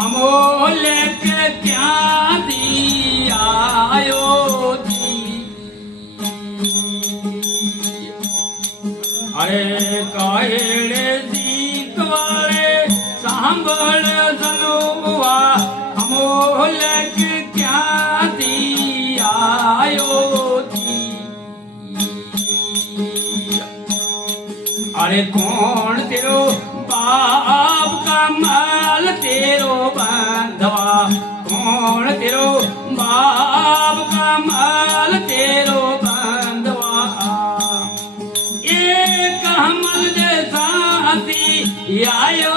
અમોલે કે ક્યાંથી આયો અરે કાયડે જીતવાળે સાંભળ જનુવા અમોલ કે ક્યાંથી આયો અરે કોણ તેરો બાપ કા माल तेरो बांधवा कौन तेरो बांधवा एक कमल साथी आयो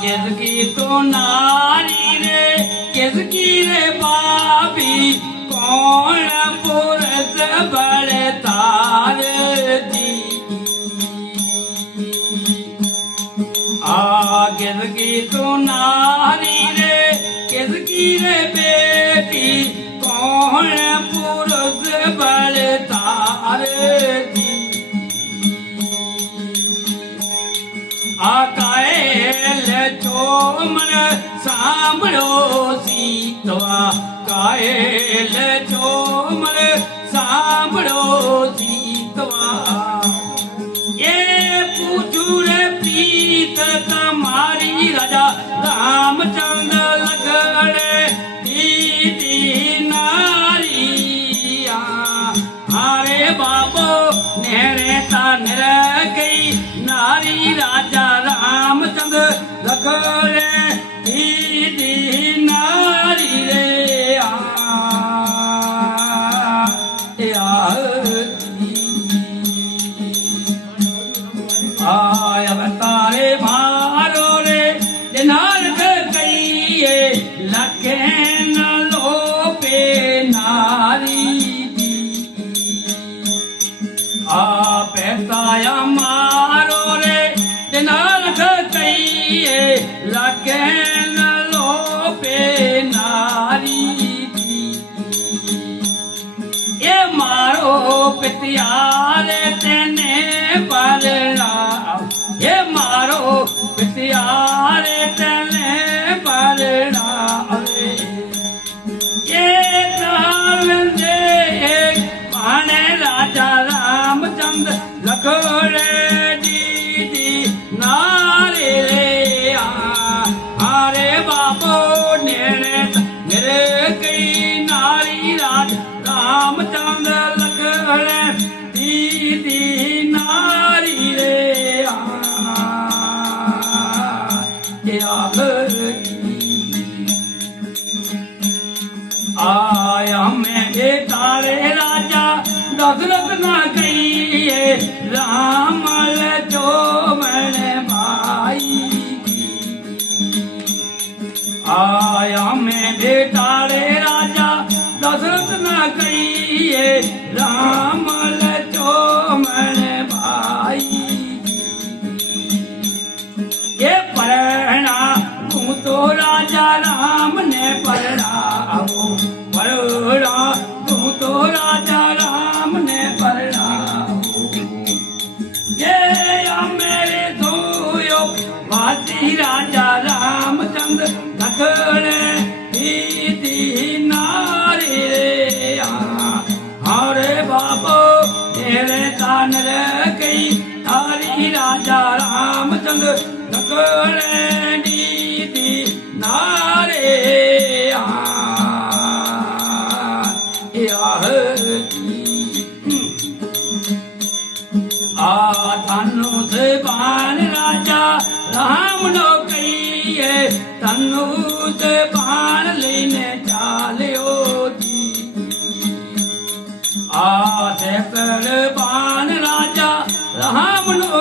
किसकी तो नारी रे किसकी रे बाबी कौन पुरुष बड़ता जी आ किसकी तो नारी रे किसकी रे बेटी મોણે પૂરજ બાળે તારે આ કાયલ છો મને સાંભળો સીતવા. કાયલ છો તાનર ગઈ નારી રાજા રામચંદ્ર લખડે દીદી નારી રે આય અવતારે મારો રે જનાર્દ કહીએ લખે ન પિતિયારે તેને પરણા એ મારો પિતિયારે તેને આયા મેં એ તારે રાજા દશરથ ના કહીએ રામ જો મને ભાઈ આયા મેં એ તારે રાજા દશરથ ના કહીએ રામ તો રાજા રામ ને પરણાવો પરણા તું તો રાજા રામ ને પરણાવો એ અમે ધોયો વાસી રાજા રામચંદ્ર લખણે દીદી નારી રે. હરે બાબો તેરે તાન રે કઈ તારી રાજા રામચંદ્ર લખણે બાણ રાજા રામ નો કહીએ ધનુષ બાણ લઈને ચાલ્યો. આ શેકર બાણ રાજા રામ નો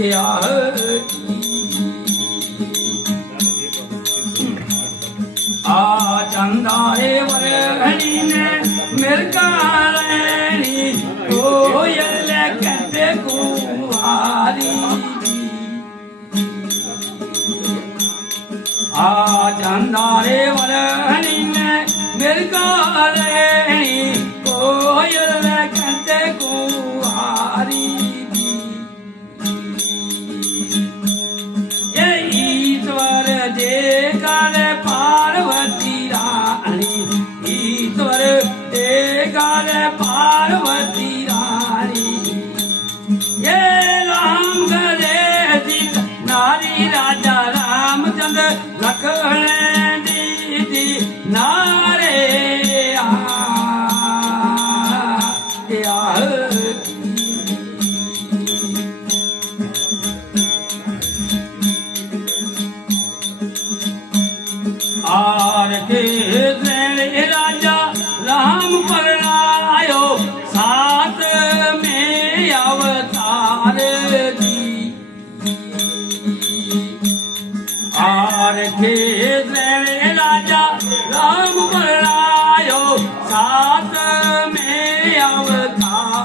આ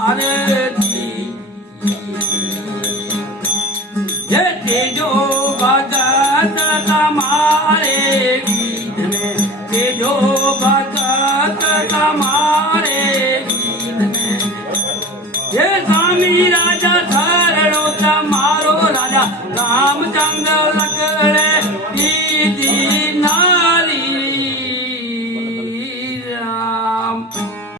અવતાર